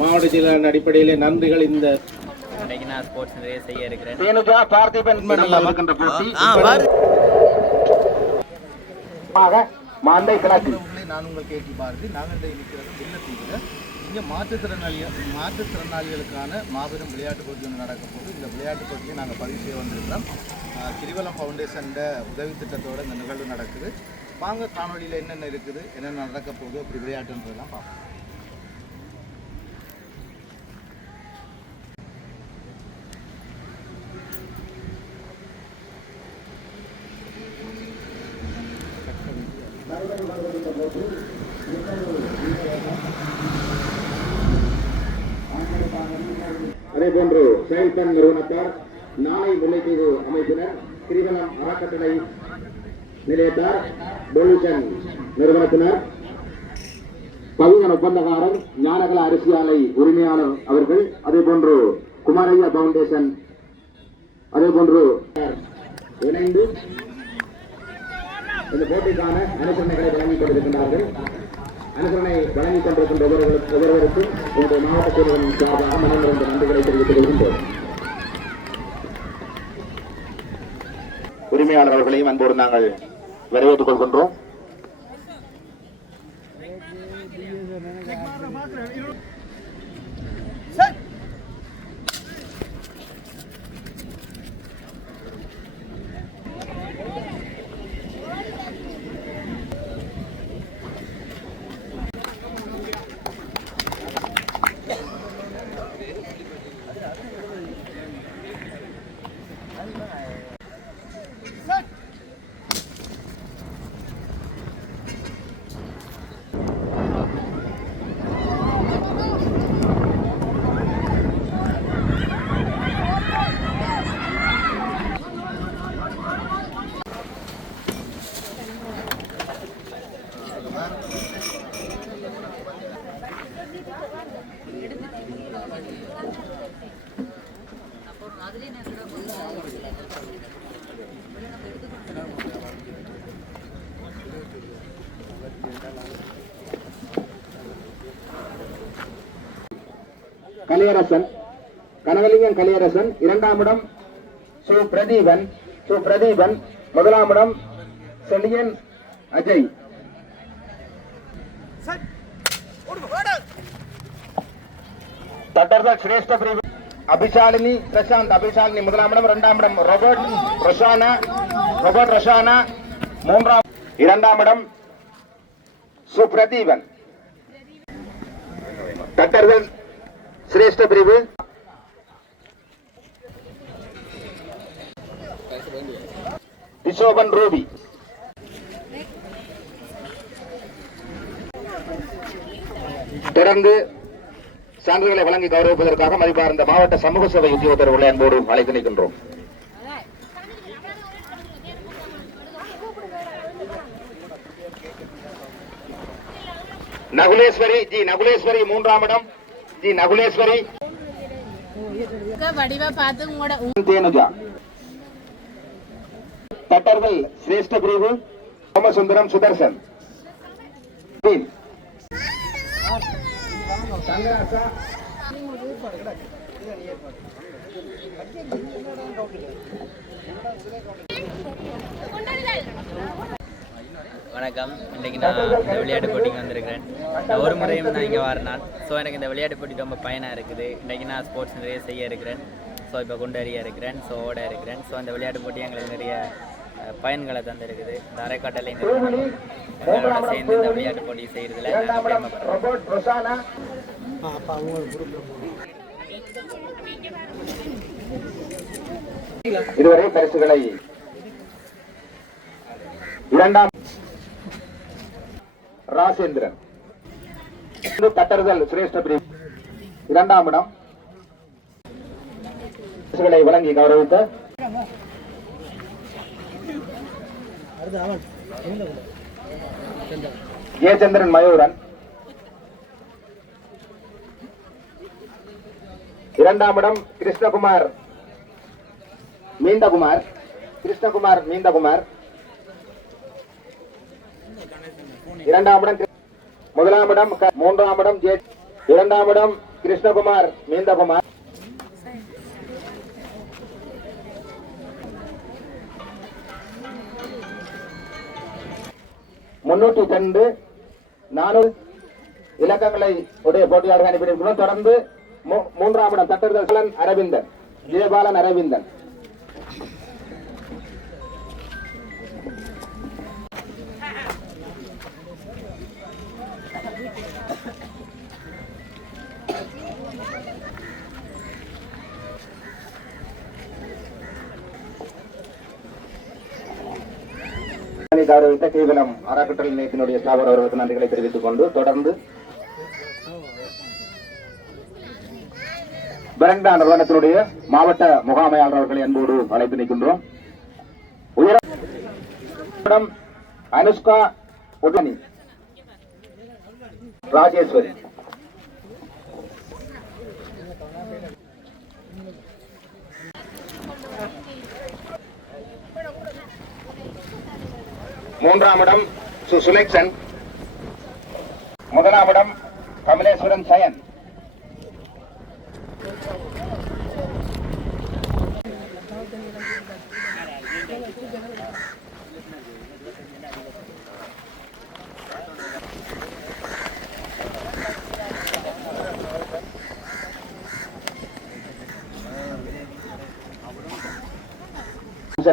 மாவட்ட செயலாளர் அடிப்படையிலே நன்றிகள். இந்த நான் ஸ்போர்ட்ஸ் நிறைய செய்ய இருக்கிறேன். மாந்தை கிளாசி நான் உங்களுக்கு கேட்டு பாருங்க. நாங்கள் இருக்கிறது வெள்ளத்தீவில் இங்கே மாற்றுத்திறனாளிகளுக்கான மாபெரும் விளையாட்டுப் போட்டி ஒன்று நடக்க போகுது. இந்த விளையாட்டுப் போட்டியை நாங்கள் பதிவு செய்ய வந்திருக்கிறோம். கிரிவலம் ஃபவுண்டேஷன் உதவி திட்டத்தோடு இந்த நிகழ்வு நடக்குது. வாங்க காணொலியில் என்னென்ன இருக்குது, என்னென்ன நடக்க போகுது, அப்படி விளையாட்டுன்றதெல்லாம் பார்ப்போம். அதேபோன்று செயல்பன் நிறுவனத்தார், நாளை முல்லைத்தீவு அமைப்பினர், கிரிவலம் அறக்கட்டளை நிலையத்தார், பொல்யூஷன் நிறுவனத்தினர், பதிவன் ஒப்பந்தக்காரர், ஞானகலா அரிசி ஆலை உரிமையாளர் அவர்கள், அதேபோன்று குமாரையா பவுண்டேஷன், அதேபோன்று இணைந்து இந்த போட்டிக்கான அனுசரணைகளை வழங்கிக் கொண்டிருக்கின்றார்கள். அனுசரணை வழங்கிக் கொண்டிருக்கின்ற ஒவ்வொருவருக்கும் உங்களுடைய மாவட்ட செயலரின் சார்பாக மனமார்ந்த நன்றிகளை தெரிவித்துக் கொள்கின்றோம். உரிமையாளர் அவர்களையும் அன்போடு நாங்கள் வரவேற்றுக் கொள்கின்றோம். கலியரசன், கனகலிங்கம் கலியரசன், இரண்டாம் இடம் சுப்ரதீபன், முதலாம் இடம் செலியன் அஜய். தட்டர்கள் சிரேஷ்ட பிரிவு அபிஷாலினி பிரசாந்த், முதலாம் இடம், இரண்டாம் இடம் ரோபர்ட் ரொஷானா, இரண்டாம் இடம் சுப்ரதீபன். தட்டர்கள் சிரேஷ்ட பிரிவு விசோபன் ரூபி. தொடர்ந்து சான்றுகளை வழங்கி கௌரவிப்பதற்காக மதிப்பார்ந்த மாவட்ட சமூக சேவை உத்தியோகத்தர்களை அன்போடு அழைத்து நிற்கின்றோம். நகுலேஸ்வரி மூன்றாம் இடம், நகுலேஸ்வரி. தேனுஜா. தட்டர்கள் சிரேஷ்ட பிரிவு சோமசுந்தரம் சுதர்சன். வணக்கம். இன்றைக்கு நான் இந்த விளையாட்டு போட்டிக்கு வந்திருக்கிறேன். நான் ஒரு முறையும் நான் இங்கே வரேன். ஸோ எனக்கு இந்த விளையாட்டு போட்டி ரொம்ப பயனாக இருக்குது. இன்றைக்கி நான் ஸ்போர்ட்ஸ் நிறைய செய்ய இருக்கிறேன். ஸோ இப்போ கொண்டறிய இருக்கிறேன். ஸோ ஓட இருக்கிறேன். ஸோ அந்த விளையாட்டு போட்டி எங்களுக்கு நிறைய பயன்களை தந்திருக்குது. இந்த அறக்கட்டளை எங்களோட சேர்ந்து இந்த விளையாட்டு போட்டி செய்கிறதுல இதுவரை பரிசுகளை இரண்டாம் ராசேந்திரன், தட்டர்கள் சிரேஷ்ட பிரிவு இரண்டாம் இடம் பரிசுகளை வழங்கி கௌரவித்த ஜெயச்சந்திரன் மயூரன், இரண்டாம் இடம் கிருஷ்ணகுமார் மீந்தகுமார், இரண்டாம் இடம் முதலாம் இடம் மூன்றாம் இடம் இரண்டாம் இடம் கிருஷ்ணகுமார் மீந்தகுமார், முன்னூற்றி 400 இலக்கங்களை உடைய போட்டியாளர்கள் அனுப்பியிருக்கிறோம். தொடர்ந்து மூன்றாம் இடம் தட்டர்கள் அரவிந்தன், ஜெயபாலன் அரவிந்தன். கௌரவித்த கேவலம் அறக்கட்டளை நிலையத்தினுடைய ஸ்தாபர் அவர்களுக்கு நன்றிகளை தெரிவித்துக் கொண்டு தொடர்ந்து பிரண்டா நிறுவனத்தினுடைய மாவட்ட முகாமையாளர் அவர்களை அன்போடு அழைத்து நிற்கின்றோம். உயரம் அனுஷ்கா உடனி ராஜேஸ்வரி. மூன்றாம் இடம் சுலேக்ஷன். முதலாம் இடம் கமலேஸ்வரன் சயன்.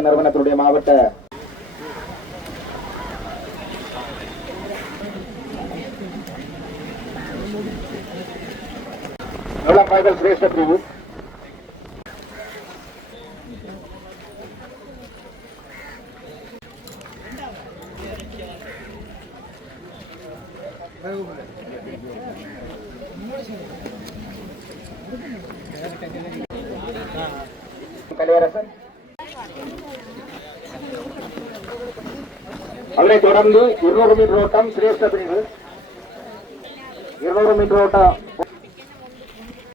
நிறுவனத்தினுடைய மாவட்ட சிரேஷ்ட பிரிவு கலையரசன். அதனைத் தொடர்ந்து 200 மீட்டர் ஓட்டம் சிரேஷ்ட பிரிவு 200 மீட்டர் ஓட்டம்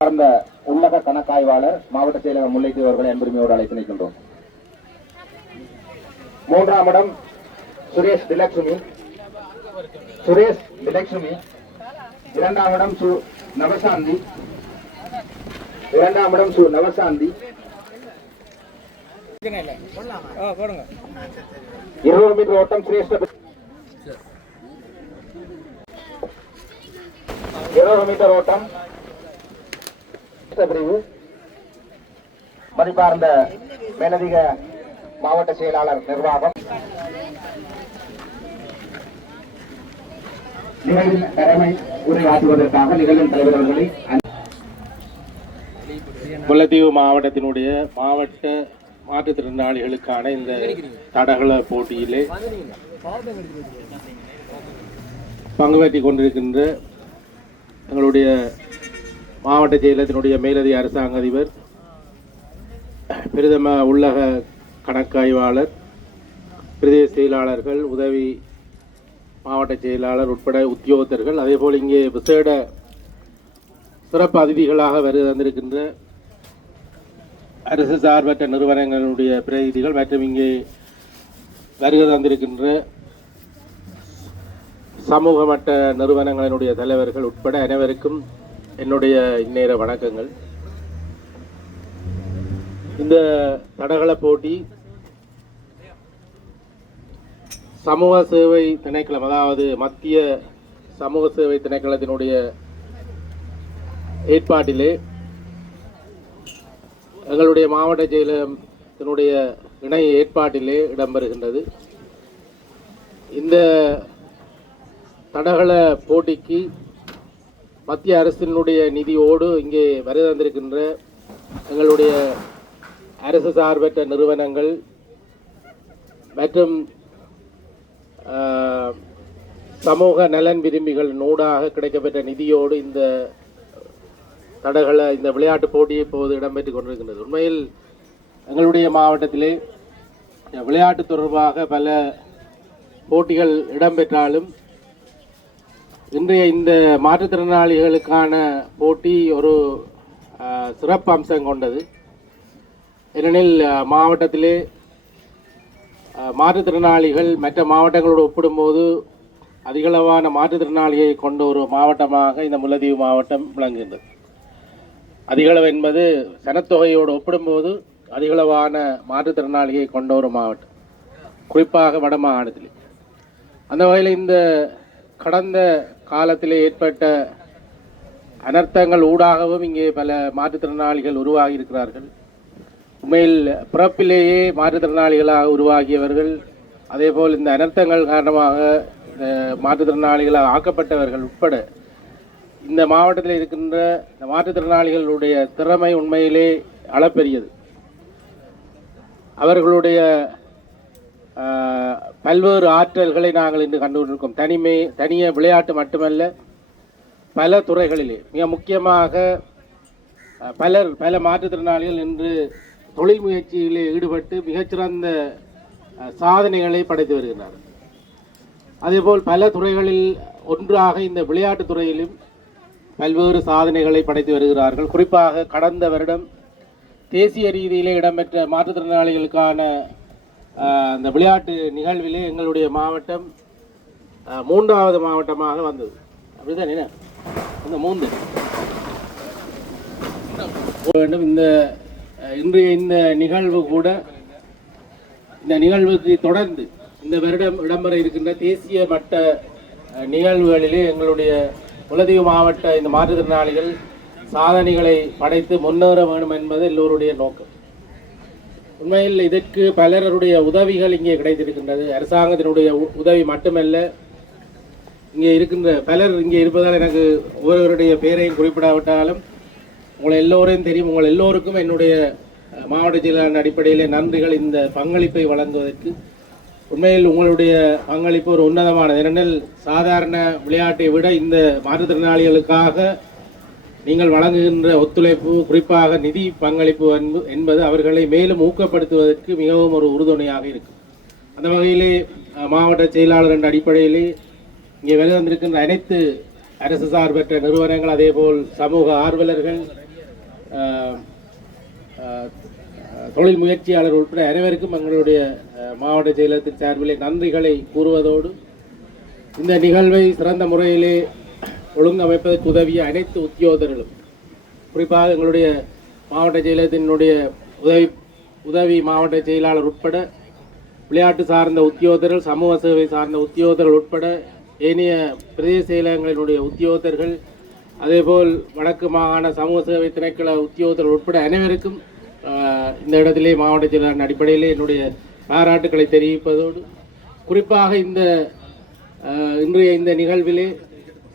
சார்ந்த உள்ளக கணக்காய்வாளர் மாவட்ட செயலகம் முல்லைத்தீவு அவர்களை அன்புரிமையோடு அழைத்து நிற்கின்றோம். மூன்றாம் இடம் சுரேஷ் திலக்ஷ்மி. இரண்டாம் இடம் நவசாந்தி. 200 மீட்டர் ஓட்டம் சிரேஷ்ட 200 மீட்டர் ஓட்டம் பிரிவு மதிப்பார்ந்த மேலதிக மாவட்ட செயலாளர் நிர்வாகம் நிகழ்வின் தலைமை உரையாற்றுவதற்காக நிகழ்வின் தலைவர் அவர்களை முல்லைத்தீவு மாவட்டத்தினுடைய மாவட்ட மாற்றுத்திறனாளிகளுக்கான இந்த தடகள போட்டியிலே பங்கு பெற்றுக் கொண்டிருக்கின்ற எங்களுடைய மாவட்ட செயலகத்தினுடைய மேலதிக அரசாங்க அதிபர், பிரதம உள்ளக கணக்காய்வாளர், பிரதேச செயலாளர்கள், உதவி மாவட்ட செயலாளர் உட்பட உத்தியோகத்தர்கள், அதேபோல் இங்கே விசேட சிறப்பு அதிதிகளாக வருகை தந்திருக்கின்ற அரசு சார்பற்ற நிறுவனங்களுடைய பிரதிநிதிகள் மற்றும் இங்கே வருகை தந்திருக்கின்ற சமூக மட்ட நிறுவனங்களினுடைய தலைவர்கள் உட்பட அனைவருக்கும் என்னுடைய இந்நேர வணக்கங்கள். இந்த தடகள போட்டி சமூக சேவை திணைக்களம், அதாவது மத்திய சமூக சேவை திணைக்களத்தினுடைய ஏற்பாட்டிலே எங்களுடைய மாவட்ட செயலகத்தினுடைய இணை ஏற்பாட்டிலே இடம்பெறுகின்றது. இந்த தடகள போட்டிக்கு மத்திய அரசினுடைய நிதியோடு இங்கே வருகை தந்திருக்கின்ற எங்களுடைய அரசு சார்பற்ற நிறுவனங்கள் மற்றும் சமூக நலன் விரும்பிகள் நூடாக கிடைக்கப்பெற்ற நிதியோடு இந்த இந்த விளையாட்டு போட்டி இப்போது இடம்பெற்றுக் கொண்டிருக்கின்றது. உண்மையில் எங்களுடைய மாவட்டத்திலே விளையாட்டு தொடர்பாக பல போட்டிகள் இடம்பெற்றாலும் இன்றைய இந்த மாற்றுத்திறனாளிகளுக்கான போட்டி ஒரு சிறப்பு அம்சம் கொண்டது. ஏனெனில் மாவட்டத்திலே மாற்றுத்திறனாளிகள் மற்ற மாவட்டங்களோடு ஒப்பிடும்போது அதிகளவான மாற்றுத்திறனாளியை கொண்ட ஒரு மாவட்டமாக இந்த முல்லைத்தீவு மாவட்டம் விளங்குகின்றது. அதிகளவு என்பது சனத்தொகையோடு ஒப்பிடும்போது அதிகளவான மாற்றுத்திறனாளியை கொண்ட ஒரு மாவட்டம், குறிப்பாக வட மாகாணத்தில். அந்த வகையில் இந்த கடந்த காலத்திலே ஏற்பட்ட அனர்த்தங்கள் ஊடாகவும் இங்கே பல மாற்றுத்திறனாளிகள் உருவாகி இருக்கிறார்கள். உண்மையில் பிறப்பிலேயே மாற்றுத்திறனாளிகளாக உருவாகியவர்கள், அதேபோல் இந்த அனர்த்தங்கள் காரணமாக மாற்றுத்திறனாளிகளாக ஆக்கப்பட்டவர்கள் உட்பட இந்த மாவட்டத்தில் இருக்கின்ற இந்த மாற்றுத்திறனாளிகளுடைய திறமை உண்மையிலே அளப்பெரியது. அவர்களுடைய பல்வேறு ஆற்றல்களை நாங்கள் இன்று கண்டுகொண்டிருக்கோம். தனிய விளையாட்டு மட்டுமல்ல, பல துறைகளிலே மிக முக்கியமாக பல மாற்றுத்திறனாளிகள் இன்று தொழில் முயற்சியிலே ஈடுபட்டு மிகச்சிறந்த சாதனைகளை படைத்து வருகிறார்கள். அதேபோல் பல துறைகளில் ஒன்றாக இந்த விளையாட்டு துறையிலும் பல்வேறு சாதனைகளை படைத்து வருகிறார்கள். குறிப்பாக கடந்த வருடம் தேசிய ரீதியிலே இடம்பெற்ற மாற்றுத்திறனாளிகளுக்கான அந்த விளையாட்டு நிகழ்விலே எங்களுடைய மாவட்டம் 3வது மாவட்டமாக வந்தது. அப்படிதான் இந்த 3 வேண்டும். இன்றைய இந்த நிகழ்வு கூட, இந்த நிகழ்வுக்கு தொடர்ந்து இந்த வருடம் இடம்பெற இருக்கின்ற தேசிய மட்ட நிகழ்வுகளிலே எங்களுடைய முல்லைத்தீவு மாவட்ட இந்த மாற்றுத்திறனாளிகள் சாதனைகளை படைத்து முன்னேற வேண்டும் என்பது எல்லோருடைய நோக்கம். உண்மையில் இதற்கு பலருடைய உதவிகள் இங்கே கிடைத்திருக்கின்றது. அரசாங்கத்தினுடைய உதவி மட்டுமல்ல, இங்கே இருக்கின்ற பலர் இங்கே இருப்பதால் எனக்கு ஒவ்வொருவருடைய பெயரையும் குறிப்பிடாவிட்டாலும் உங்களை எல்லோரையும் தெரியும். உங்கள் எல்லோருக்கும் என்னுடைய மாவட்ட செயலாளர் அடிப்படையிலே நன்றிகள். இந்த பங்களிப்பை வழங்குவதற்கு உண்மையில் உங்களுடைய பங்களிப்பு ஒரு உன்னதமானது. ஏனெனில் சாதாரண விளையாட்டை விட இந்த மாற்றுத்திறனாளிகளுக்காக நீங்கள் வழங்குகின்ற ஒத்துழைப்பு, குறிப்பாக நிதி பங்களிப்பு என்பது அவர்களை மேலும் ஊக்கப்படுத்துவதற்கு மிகவும் ஒரு உறுதுணையாக இருக்கும். அந்த வகையிலே மாவட்ட செயலாளர் என்ற அடிப்படையிலே இங்கே வெளிவந்திருக்கின்ற அனைத்து அரசு சார்பற்ற நிறுவனங்கள், அதேபோல் சமூக ஆர்வலர்கள், தொழில் முயற்சியாளர் உட்பட அனைவருக்கும் எங்களுடைய மாவட்ட செயலகத்தின் சார்பிலே நன்றிகளை கூறுவதோடு, இந்த நிகழ்வை சிறந்த முறையிலே ஒழுங்கமைப்பதற்கு உதவிய அனைத்து உத்தியோகர்களும், குறிப்பாக எங்களுடைய மாவட்ட செயலகத்தினுடைய உதவி மாவட்ட செயலாளர் உட்பட விளையாட்டு சார்ந்த உத்தியோகர்கள், சமூக சேவை சார்ந்த உத்தியோகர்கள் உட்பட ஏனைய பிரதேச செயலகங்களினுடைய உத்தியோகர்கள், அதேபோல் வடக்கு மாகாண சமூக சேவை திணைக்கள உத்தியோகர்கள் உட்பட அனைவருக்கும் இந்த இடத்திலே மாவட்ட செயலாளர் அடிப்படையிலே என்னுடைய பாராட்டுக்களை தெரிவிப்பதோடு, குறிப்பாக இன்றைய இந்த நிகழ்விலே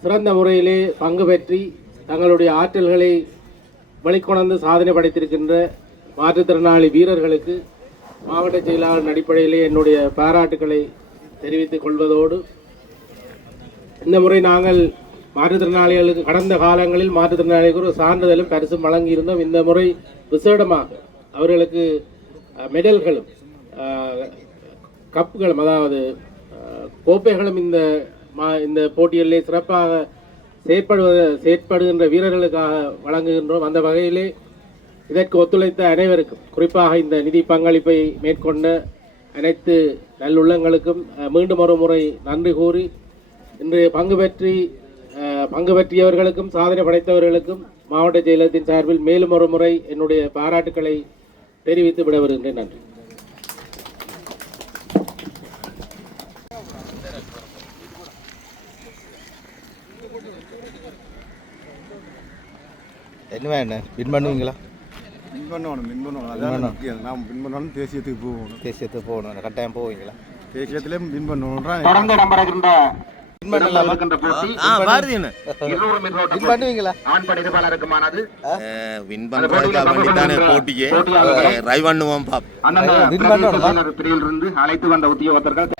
சிறந்த முறையிலே பங்கு பெற்றி தங்களுடைய ஆற்றல்களை வெளிக்கொணர்ந்து சாதனை படைத்திருக்கின்ற மாற்றுத்திறனாளி வீரர்களுக்கு மாவட்ட செயலாளர் அடிப்படையிலே என்னுடைய பாராட்டுக்களை தெரிவித்துக் கொள்வதோடு, இந்த முறை நாங்கள் மாற்றுத்திறனாளிகளுக்கு கடந்த காலங்களில் மாற்றுத்திறனாளிகளுக்கு ஒரு சான்றிதழும் பரிசும் வழங்கியிருந்தோம். இந்த முறை விசேடமாக அவர்களுக்கு மெடல்களும் கப்புகளும், அதாவது கோப்பைகளும் இந்த போட்டிகளிலே சிறப்பாக செயற்படுகின்ற வீரர்களுக்காக வழங்குகின்றோம். அந்த வகையிலே இதற்கு ஒத்துழைத்த அனைவருக்கும், குறிப்பாக இந்த நிதி பங்களிப்பை மேற்கொண்ட அனைத்து நல்லுள்ளங்களுக்கும் மீண்டும் ஒரு முறை நன்றி கூறி, இன்று பங்கு பெற்றியவர்களுக்கும் சாதனை படைத்தவர்களுக்கும் மாவட்ட செயலகத்தின் சார்பில் மேலும் ஒரு முறை என்னுடைய பாராட்டுக்களை தெரிவித்து விட வருகின்றேன். நன்றி. என்ன வேணும், வின் பண்ணுவீங்களா? வின் பண்ணணும். அதான் முக்கியம். நான் வின் பண்ணணும், தேசியத்துக்கு போகணும். கட்டாயம் போவீங்களா? தேசியத்திலேயும் வின் பண்ணணும். தொடர்ந்து நம்பருகின்ற அழைத்து வந்த உத்தியோகத்தர்கள்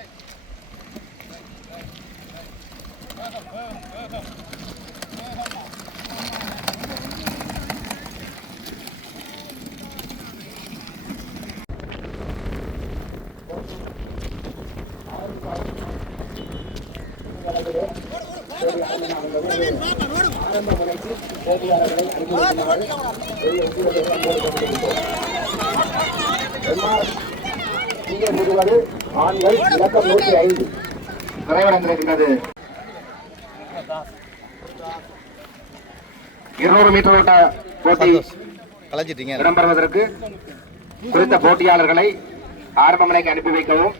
ஆண்கள் இலக்கம் 105 நிறைவடைந்திருக்கின்றது. 200 மீட்டர் ஓட்ட போட்டி கலைச்சிட்டீங்க. இடம்பெறுவதற்கு குறித்த போட்டியாளர்களை ஆரம்ப நிலைக்கு அனுப்பி வைக்கவும்.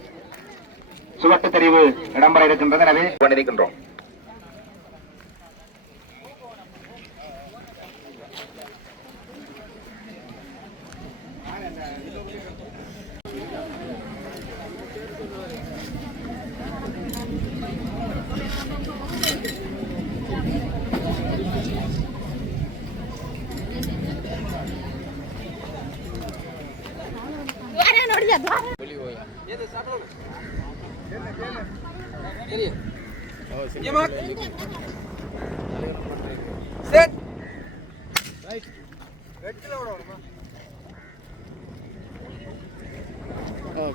சுவட்டு தெரிவு இடம்பெற இருக்கின்றது. எனவே கொண்டிருக்கின்றோம்.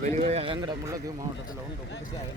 வெளியே எங்கட முல்லைத்தீவு மாவட்டத்தில் உங்க புதுசாக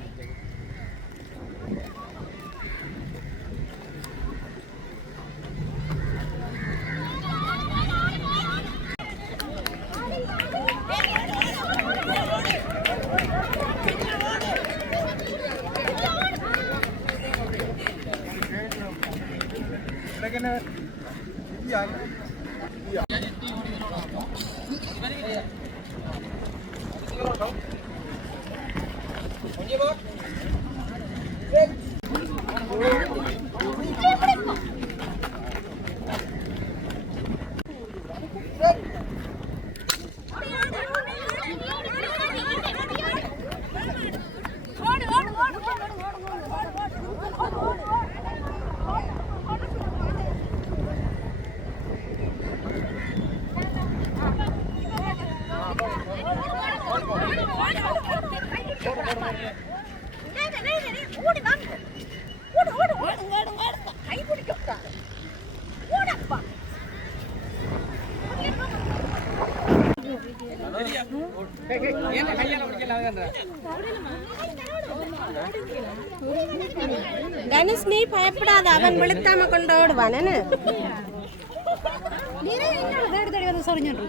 தனுஷ் நீ பயப்படாத, அவன் வெளுத்தாம கொண்டு ஓடுவான். தேடி வந்து சொல்லிட்டு